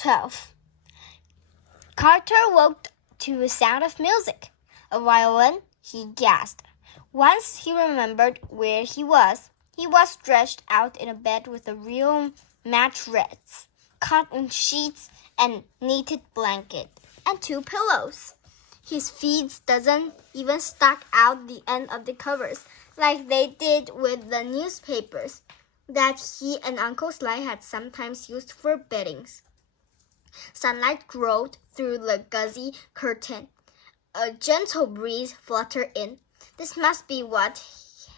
12. Carter woke to a sound of music. A violin, he gasped. Once he remembered where he was stretched out in a bed with a real mattress, cotton sheets, and knitted blanket, and 2 pillows. His feet doesn't even stuck out the end of the covers, like they did with the newspapers that he and Uncle Sly had sometimes used for beddings. Sunlight glowed through the gauzy curtain. A gentle breeze fluttered in. This must be what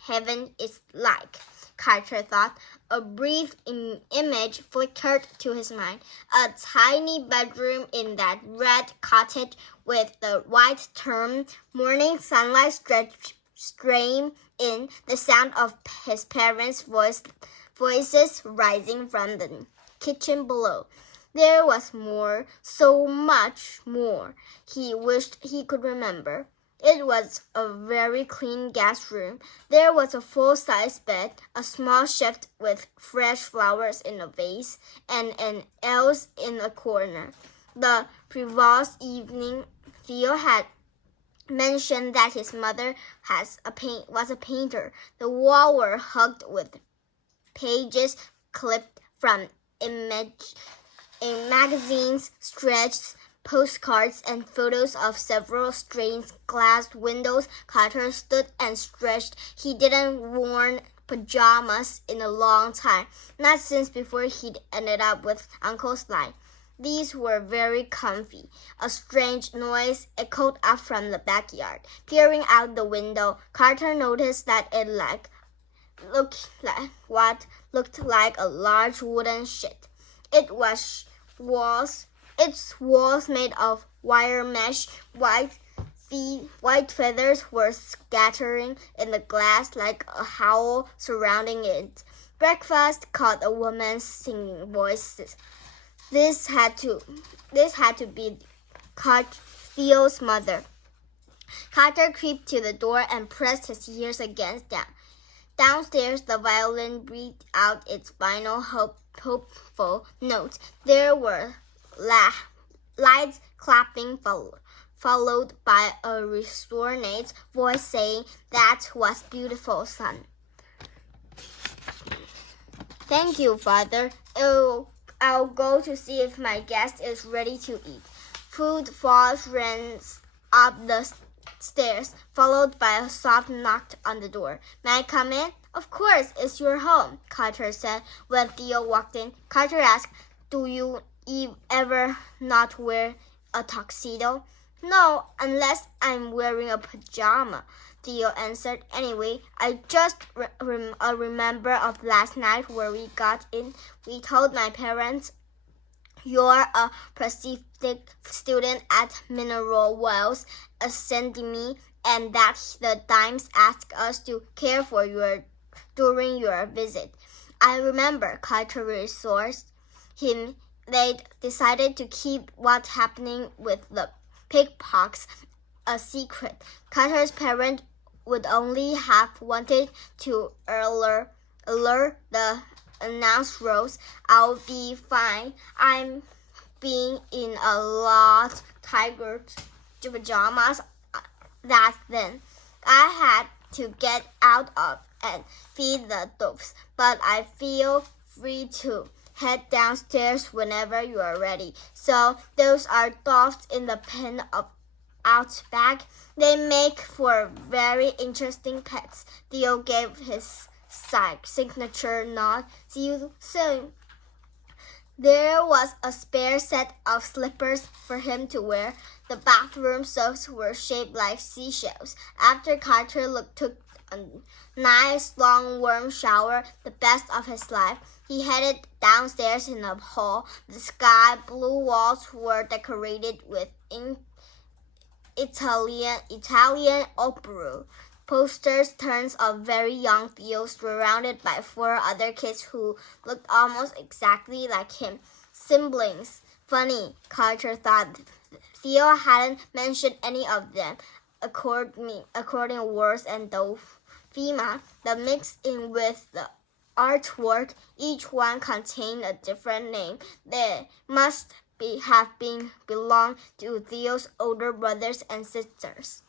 heaven is like, Carter thought. A brief image flickered to his mind. A tiny bedroom in that red cottage with the white morning sunlight streamed in, the sound of his parents' voices rising from the kitchen below. There was more, so much more, he wished he could remember. It was a very clean guest room. There was a full-size bed, a small shelf with fresh flowers in a vase, and an elf in a corner. The previous evening, Theo had mentioned that his mother was a painter. The walls were hugged with pages clipped from magazines, stretched postcards, and photos of several strange glass windows. Carter stood and stretched. He didn't worn pajamas in a long time, not since before he'd ended up with Uncle Sly. These were very comfy. A strange noise echoed up from the backyard. Peering out the window, Carter noticed that it looked like a large wooden shed. Its walls made of wire mesh. White feathers were scattering in the glass like a howl surrounding it. Breakfast caught a woman's singing voice. This had to be Theo's mother. Carter crept to the door and pressed his ears against them. Downstairs, the violin breathed out its final hopeful notes. There were lights clapping, followed by a resonant voice saying, "That was beautiful, son." "Thank you, Father. I'll go to see if my guest is ready to eat." Footfalls ran up the stairs, followed by a soft knock on the door. "May I come in?" "Of course, it's your home," Carter said when Theo walked in. Carter asked, "Do you ever not wear a tuxedo?" "No, unless I'm wearing a pajama," Theo answered. "Anyway, I just remember of last night where we got in. We told my parents you're a prestigious student at Mineral Wells Academy, and that the Dimes asked us to care for you during your visit." "I remember," Carter reassured him. They'd decided to keep what's happening with the pigpox a secret. Carter's parents would only have wanted to alert the announced Rose. "I'll be fine. I'm being in a lot tiger pajamas that then. I had to get out of and feed the doves, but I feel free to head downstairs whenever you are ready." "So those are doves in the pen out back. They make for very interesting pets." Theo gave his signature nod. "See you soon." There was a spare set of slippers for him to wear. The bathroom soaps were shaped like seashells. After Carter took a nice, long, warm shower, the best of his life, he headed downstairs in the hall. The sky blue walls were decorated with Italian opera posters, turns of very young Theo surrounded by 4 other kids who looked almost exactly like him. Siblings. Funny, Carter thought. Theo hadn't mentioned any of them. According words and Dofima, the mix in with the artwork, each one contained a different name. They must have been belonged to Theo's older brothers and sisters.